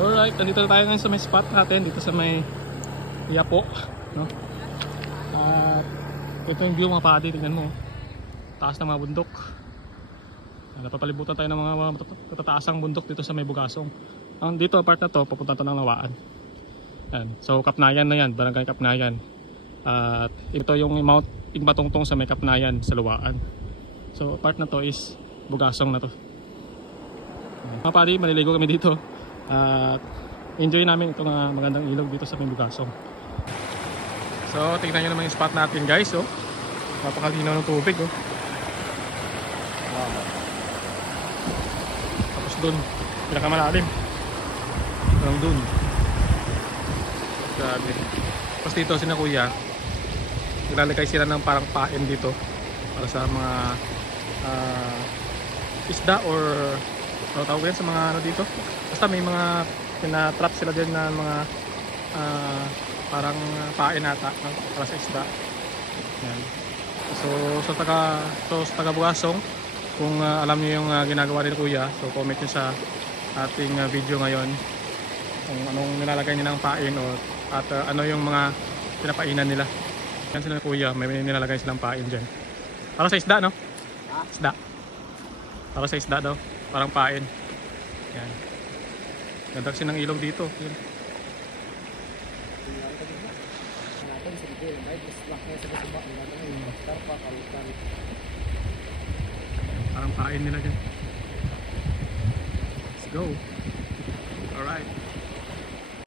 Alright, nandito na tayo ngayon sa may spot natin, dito sa may Yapo, no? At ito yung view mga padi, tingnan mo. Taas ng mga bundok. Napapalibutan tayo ng mga matataasang bundok dito sa may Bugasong. Dito, part na to, papunta to ng Lawaan. Yan. So Kapnayan na yan, barangay Kapnayan. At ito yung Mount Igmatungtong sa may Kapnayan sa Lawaan. So part na to is Bugasong na to. Mga padi, maliligo kami dito. At enjoy namin itong magandang ilog dito sa Bugasong. So tingnan nyo naman yung spot natin guys. Oh. Napakalinaw ng tubig. Oh. Wow. Tapos dun, pinakamalalim. Hanggang dun. Grabe. Tapos dito sina kuya, naglalagay sila ng parang pain dito para sa mga isda or ano tawag yan sa mga ano dito. Basta may mga pinatrap sila din na mga parang pain ata para sa isda. Yan. So sa taga Bugasong, kung alam niyo yung ginagawa ni kuya, so comment niyo sa ating video ngayon kung anong nilalagay niya ng pain o at ano yung mga pinapainan nila. Yan sila kuya, may nilalagay silang pain dyan. Para sa isda, no? Isda. Para sa isda daw, parang pain. Yan. Ganda kasi ng ilog dito. Yan. Parang pain nila dyan. Let's go. Alright.